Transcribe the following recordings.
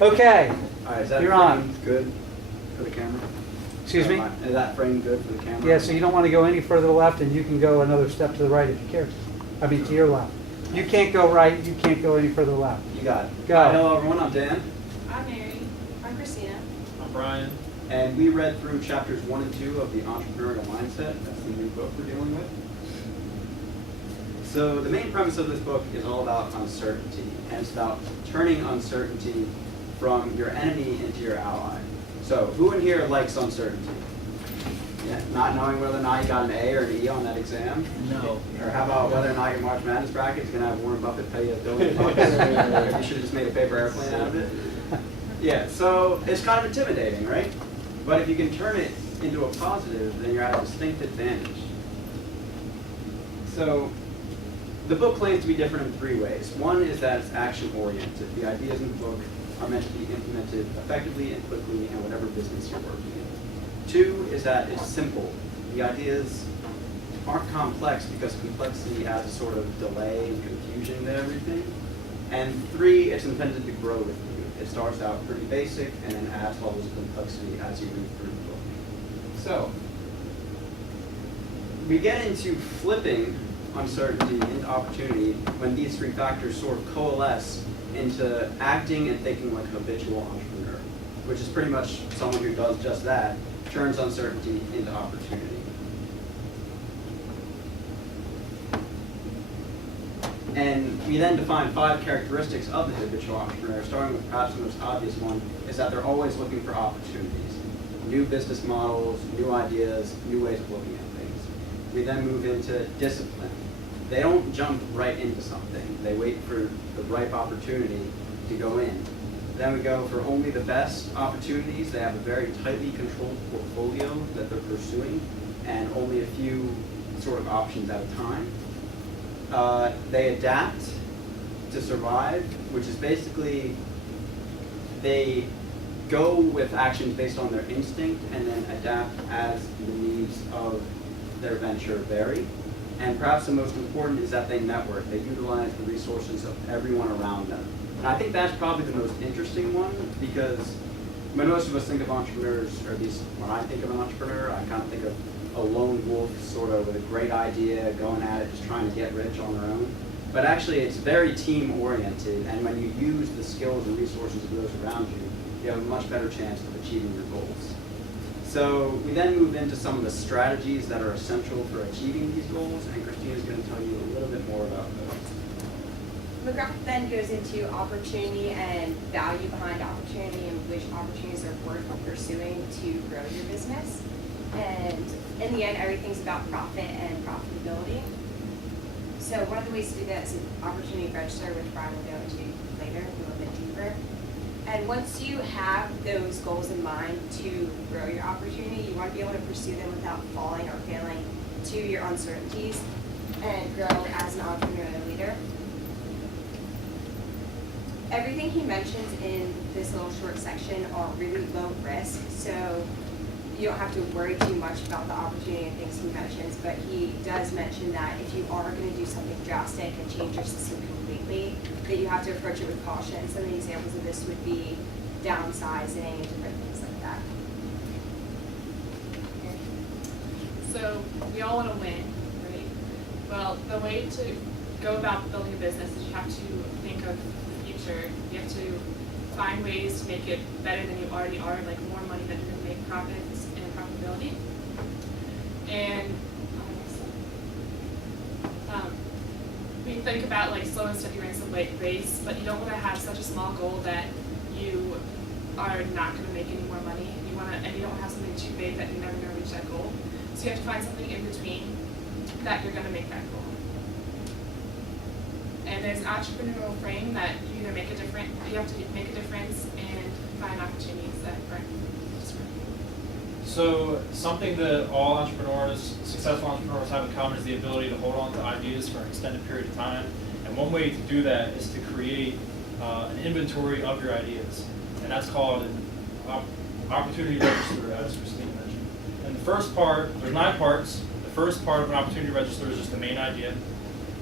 Okay, All right, is that you're frame on. good for the camera? Excuse me? Is that frame good for the camera? Yeah, so you don't want to go any further left, and you can go another step to the right if you care. I mean, to your left. You can't go right, you can't go any further left. You got it. Go. Hi, hello everyone, I'm Dan. I'm Mary. I'm Christina. I'm Brian. And we read through chapters 1 and 2 of the Entrepreneurial Mindset. That's the new book we're dealing with. So the main premise of this book is all about uncertainty. And it's about turning uncertainty from your enemy into your ally. So who in here likes uncertainty? Yeah, not knowing whether or not you got an A or an E on that exam? No. Or how about whether or not your March Madness bracket is going to have Warren Buffett pay you $1 billion? You should have just made a paper airplane out of it. Yeah, so it's kind of intimidating, right? But if you can turn it into a positive, then you're at a distinct advantage. So the book claims to be different in 3 ways. One is that it's action-oriented. The ideas in the book are meant to be implemented effectively and quickly in whatever business you're working in. 2 is that it's simple. The ideas aren't complex because complexity adds a sort of delay and confusion to everything. And 3, it's intended to grow with you. It starts out pretty basic and then adds levels of complexity as you move through the book. So, we get into flipping uncertainty into opportunity when these 3 factors sort of coalesce into acting and thinking like a habitual entrepreneur, which is pretty much someone who does just that, turns uncertainty into opportunity. And we then define 5 characteristics of the habitual entrepreneur, starting with perhaps the most obvious one, is that they're always looking for opportunities. New business models, new ideas, new ways of looking at things. We then move into discipline. They don't jump right into something. They wait for the ripe opportunity to go in. Then we go for only the best opportunities. They have a very tightly controlled portfolio that they're pursuing and only a few sort of options at a time. They adapt to survive, which is basically they go with actions based on their instinct and then adapt as the needs of their venture vary. And perhaps the most important is that they network. They utilize the resources of everyone around them. And I think that's probably the most interesting one because when most of us think of entrepreneurs, or at least when I think of an entrepreneur, I kind of think of a lone wolf sort of with a great idea, going at it, just trying to get rich on their own. But actually it's very team oriented, and when you use the skills and resources of those around you, you have a much better chance of achieving your goals. So we then move into some of the strategies that are essential for achieving these goals, and Christina's going to tell you a little bit more about those. McGrath then goes into opportunity and value behind opportunity and which opportunities are worth pursuing to grow your business. And in the end, everything's about profit and profitability. So one of the ways to do that is an opportunity register, which Brian will go into later, a little bit deeper. And once you have those goals in mind to grow your opportunity, you want to be able to pursue them without falling or failing to your uncertainties and grow as an entrepreneurial leader. Everything he mentions in this little short section are really low risk, so you don't have to worry too much about the opportunity and things he mentions, but he does mention that if you are going to do something drastic and change your system completely, that you have to approach it with caution. Some of the examples of this would be downsizing and different things like that. So we all want to win, right? Well, the way to go about building a business is you have to think of the future. You have to find ways to make it better than you already are, like more money that you're going to make, profits and profitability. And we think about like slow and steady runs the race, but you don't want to have such a small goal that you are not going to make any more money. And you don't have something too big that you're never going to reach that goal. So you have to find something in between that you're going to make that goal. And there's an entrepreneurial frame that you have to make a difference and find opportunities that are described. So something that all entrepreneurs, successful entrepreneurs have in common is the ability to hold on to ideas for an extended period of time. And one way to do that is to create an inventory of your ideas. And that's called an opportunity register, as Christine mentioned. And the first part, there's 9 parts. The first part of an opportunity register is just the main idea.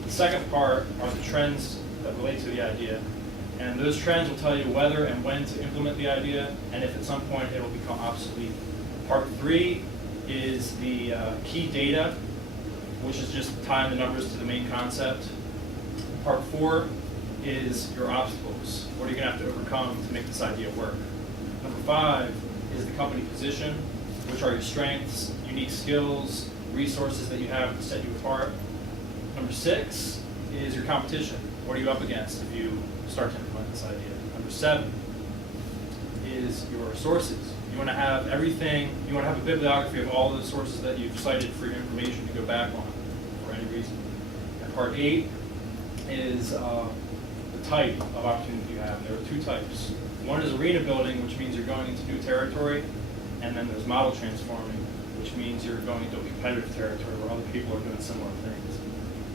The second part are the trends that relate to the idea. And those trends will tell you whether and when to implement the idea, and if at some point it will become obsolete. Part 3 is the key data, which is just tying the numbers to the main concept. Part 4 is your obstacles. What are you going to have to overcome to make this idea work? Number 5 is the company position, which are your strengths, unique skills, resources that you have to set you apart. Number 6 is your competition. What are you up against if you start to implement this idea? Number 7 is your sources. You want to have everything, you want to have a bibliography of all the sources that you've cited for your information to go back on for any reason. And part 8 is the type of opportunity you have. There are 2 types. One is arena building, which means you're going into new territory, and then there's model transforming, which means you're going into a competitive territory where other people are doing similar things.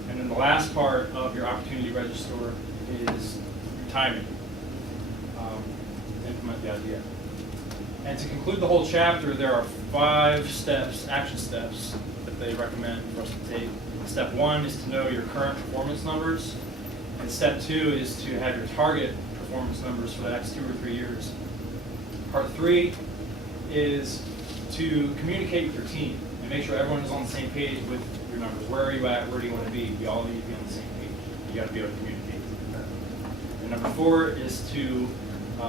And then the last part of your opportunity register is your timing. Implement the idea. And to conclude the whole chapter, there are 5 steps, action steps, that they recommend for us to take. Step 1 is to know your current performance numbers. And step 2 is to have your target performance numbers for the next 2 or 3 years. Part 3 is to communicate with your team and make sure everyone is on the same page with your numbers. Where are you at? Where do you want to be? You all need to be on the same page. You got to be able to communicate with that. And number 4 is to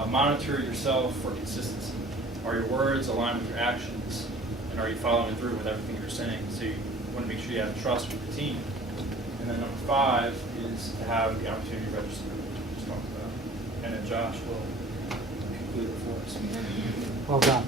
monitor yourself for consistency. Are your words aligned with your actions? And are you following through with everything you're saying? So you want to make sure you have trust with the team. And then number 5 is to have the opportunity to register, which we just talked about. And then Josh will conclude it for us. Well done.